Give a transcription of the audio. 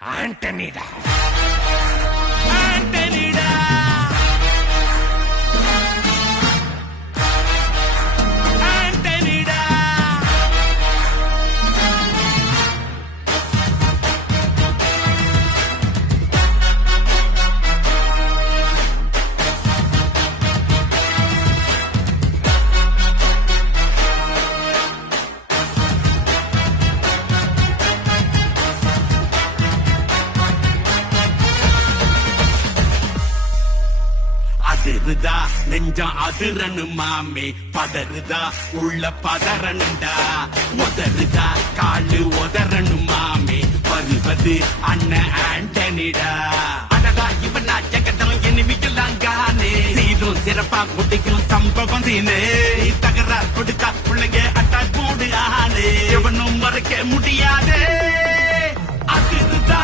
ஆண்டனிடா அதிருதா நெஞ்சம் அதிரனு மாமே பதறுதா உள்ள பதறனுண்டா உதறுதா காலு உதறனு மாமே வருவது அண்ணன் ஆண்டனிடா அடடா இவனா ஜெகதம் எனிமிக்கலாங்கானே சீரும் சிறப்பா குட்டிக்கும் சம்பவம் சீனே தகரா கொடுக்கா பிள்ளைங்க அட்டாக் போடு ஆனே எவனும் மறைக்க முடியாதே